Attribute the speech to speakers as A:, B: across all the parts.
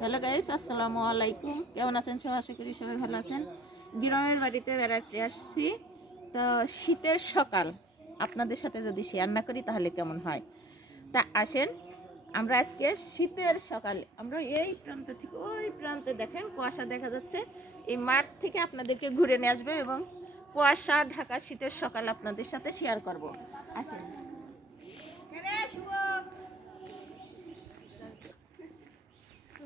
A: Hello guys, আসসালামু আলাইকুম। কেমন আছেন সবাই? আশা করি সবাই ভালো আছেন। গ্রামের বাড়িতে বেড়াতে আসছি। তো শীতের সকাল, আপনাদের সাথে যদি শেয়ার না করি তাহলে কেমন হয়? তা আসেন, আমরা আজকে শীতের সকালে, আমরা এই প্রান্ত থেকে ওই প্রান্তে দেখেন, কুয়াশা দেখা যাচ্ছে। এই মাঠ থেকে আপনাদেরকে ঘুরে নিয়ে আসবে এবং কুয়াশা, ঢাকা শীতের সকাল আপনাদের সাথে শেয়ার করব। আসেন।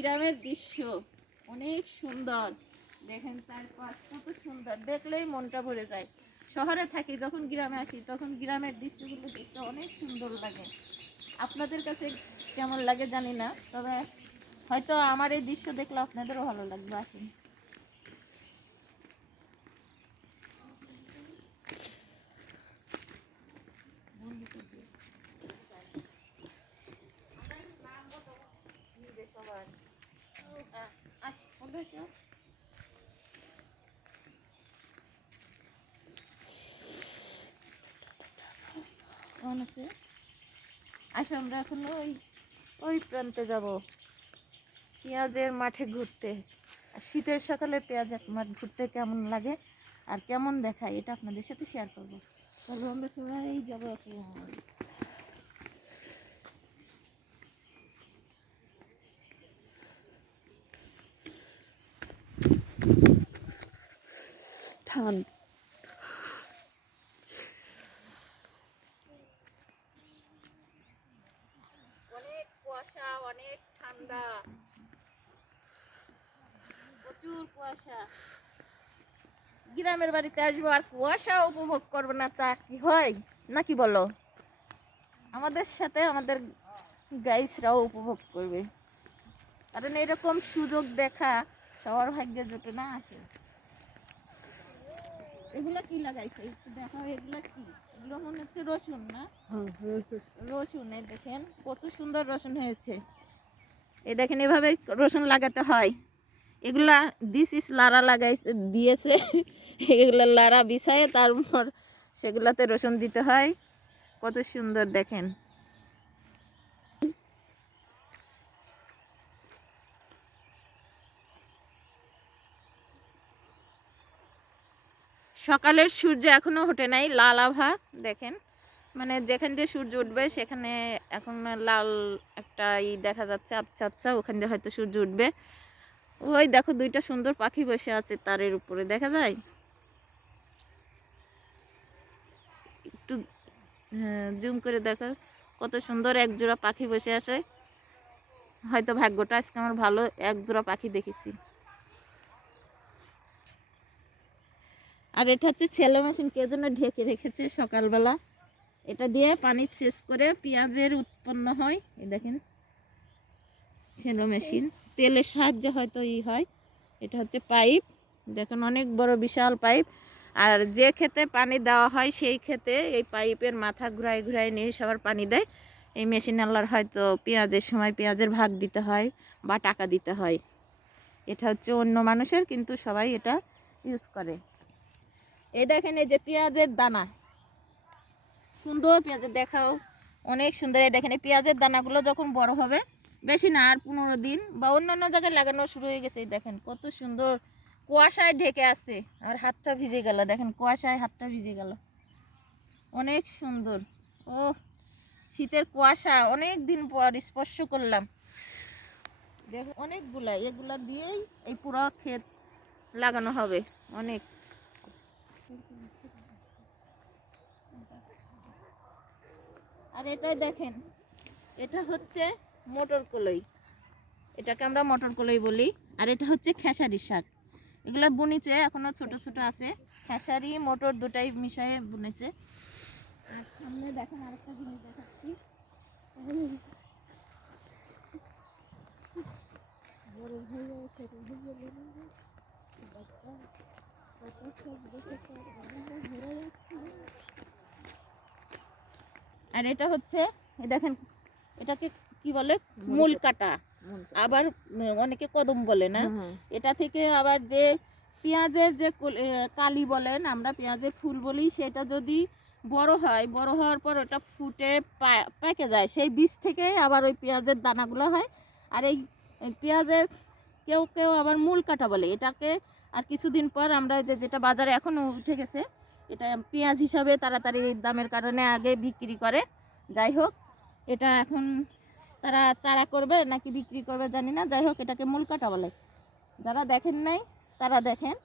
A: গ্রামের দৃশ্য। অনেক সুন্দর। দেখেন চারপাশ কত সুন্দর। দেখলেই মনটা ভরে যায়। শহরে থাকি, যখন গ্রামে আসি, তখন গ্রামের দৃশ্যগুলো দেখতে অনেক সুন্দর লাগে। আপনাদের কাছে কেমন লাগে জানি না, তবে হয়তো আমার এই দৃশ্য দেখলে আপনাদেরও ভালো লাগবে, আসেন। কেমন আছে? আসো, আমরা এখন ওই ওই প্রান্তে যাব। পেঁয়াজের মাঠে ঘুরতে। আর শীতের সকালে পেঁয়াজের মাঠ ঘুরতে কেমন লাগে আর কেমন দেখায়, এটা আপনাদের সাথে শেয়ার করব। আমরা সবাই যাব
B: ঠান্ডা
A: অনেক কুয়াশা, অনেক ঠান্ডা। প্রচুর কুয়াশা। গ্রামের বাড়িতে আসব আর কুয়াশা উপভোগ করব না, তা কি হয়? নাকি বলো? আমাদের সাথে আমাদের গাইসরাও উপভোগ করবে। কারণ এরকম সুযোগ দেখা সবার ভাগ্যে জোটে না আসে। এগুলা কি লাগাইছে? দেখাও এগুলা কি? এগুলো মনে হচ্ছে রসুন না? রসুন। এই দেখেন কত সুন্দর রসুন হয়েছে। এই দেখেন এভাবে রসুন লাগাতে হয়। এগুলা দিস ইস লারা লাগাইছে দিয়েছে। এগুলা লারা বিছায়ে তারপর সেগুলাতে রসুন দিতে হয়। কত সুন্দর দেখেন। সকালের সূর্য এখনও ওঠে নাই, লাল আভা, দেখেন। মানে যেখান দিয়ে সূর্য উঠবে, সেখানে এখন লাল একটা ই দেখা যাচ্ছে আচ্ছা আচ্ছা ওখান দিয়ে হয়তো সূর্য উঠবে। ওই দেখো দুইটা সুন্দর পাখি বসে আছে তারের উপরে, দেখা যায়? একটু জুম করে দেখো, কত সুন্দর এক জোড়া পাখি বসে আছে। হয়তো ভাগ্যটা আজকে আমার ভালো এক জোড়া পাখি দেখেছি। আর এটা হচ্ছে ছেলে মেশিন, কে জন্য ঢেকে রেখেছে সকালবেলা। এটা দিয়ে পানি শেষ করে পেঁয়াজের উৎপন্ন হয়। এই দেখেন, ছেলো মেশিন। তেলের সাহায্যে হয়তো ই হয়। এটা হচ্ছে পাইপ। দেখুন, অনেক বড় বিশাল পাইপ। আর যে ক্ষেতে পানি দেওয়া হয়, সেই ক্ষেতে এই পাইপের মাথা ঘুরাই ঘুরাই নিয়ে সবার পানি দেয়। এই মেশিন আল্লাহর হয়তো পেঁয়াজের সময় পেঁয়াজের ভাগ দিতে হয় বা টাকা দিতে হয়। এটা হচ্ছে অন্য মানুষের, কিন্তু সবাই এটা ইউজ করে। এই দেখেন এই যে পেঁয়াজের দানা। সুন্দর পেঁয়াজের, দেখাও। অনেক সুন্দর। এই দেখেন এই পেঁয়াজের দানাগুলো যখন বড় হবে, বেশি না আর পনেরো দিন বা অন্য অন্য জায়গায় লাগানো শুরু হয়ে গেছে দেখেন কত সুন্দর। কুয়াশায় ঢেকে আছে। আর হাতটা ভিজে গেল, দেখেন কুয়াশায় হাতটা ভিজে গেল। অনেক সুন্দর। ও শীতের কুয়াশা, অনেক দিন পর স্পর্শ করলাম। দেখো অনেকগুলা এগুলা দিয়েই এই পুরো ক্ষেত লাগানো হবে, অনেক। আর এটাই দেখেন, এটা হচ্ছে মটর কলই। এটাকে আমরা মটর কলই বলি, আর এটা হচ্ছে খেসারি শাক। এগুলো বুনিছে, এখনও ছোট ছোট আছে। খেসারি, মটর দুটাই মিশিয়ে বুনেছে। আর সামনে দেখেন আরেকটা জিনিস দেখাচ্ছি। আর এটা হচ্ছে দেখেন এটাকে কি বলে? মূল কাটা। আবার অনেকে কদম বলে না? এটা থেকে আবার যে পেঁয়াজের যে কল- বলেন আমরা পেঁয়াজের ফুল বলি সেটা যদি বড় হয় বড় হওয়ার পর ওটা ফুটে পা- পেকে যায়। সেই বীজ থেকেই আবার ওই পেঁয়াজের দানাগুলো হয়। আর এই এই পেঁয়াজের কেউ কেউ আবার মূল কাটা বলে। এটাকে আর কিছুদিন পর আমরা যে যেটা বাজারে এখনও উঠে গেছে এটা পেঁয়াজ হিসাবে তাড়াতাড়ি দামের কারণে আগে বিক্রি করে। যাই হোক, এটা এখন তারা চারা করবে নাকি বিক্রি করবে জানি না। যাই হোক, এটাকে মূল কাটা বলে। যারা দেখেন নাই, তারা দেখেন।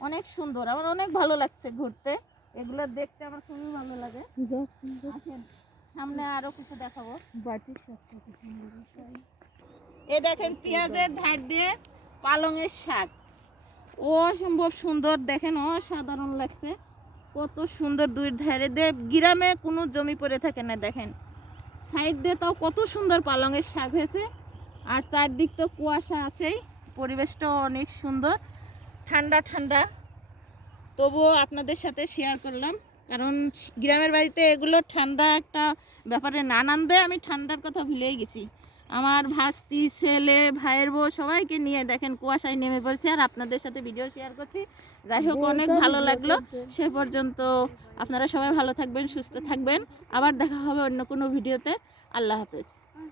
A: অনেক সুন্দর, আমার অনেক ভালো লাগছে ঘুরতে। এগুলো দেখতে আমার খুবই ভালো লাগে। সামনে আরও কিছু দেখাবো। এ দেখেন পেঁয়াজের ধার দিয়ে পালংয়ের শাক। অসম্ভব সুন্দর, দেখেন অসাধারণ লাগছে। কত সুন্দর দুই ধারে দিয়ে গ্রামে কোনো জমি পড়ে থাকে না দেখেন সাইড দিয়ে তাও কত সুন্দর পালংয়ের শাক হয়েছে আর চারদিক তো কুয়াশা আছেই পরিবেশটাও অনেক সুন্দর ঠান্ডা ঠান্ডা তবুও আপনাদের সাথে শেয়ার করলাম কারণ গ্রামের বাড়িতে এগুলো ঠান্ডা একটা ব্যাপারে নানান দেয় আমি ঠান্ডার কথা ভুলেই গেছি আমার ভাস্তি ছেলে ভাইয়ের বউ সবাইকে নিয়ে দেখেন কুয়াশায় নেমে পড়ছি আর আপনাদের সাথে ভিডিও শেয়ার করছি। যাই হোক অনেক ভালো লাগল। সে পর্যন্ত আপনারা সবাই ভালো থাকবেন সুস্থ থাকবেন। আবার দেখা হবে অন্য কোনো ভিডিওতে আল্লাহ হাফেজ।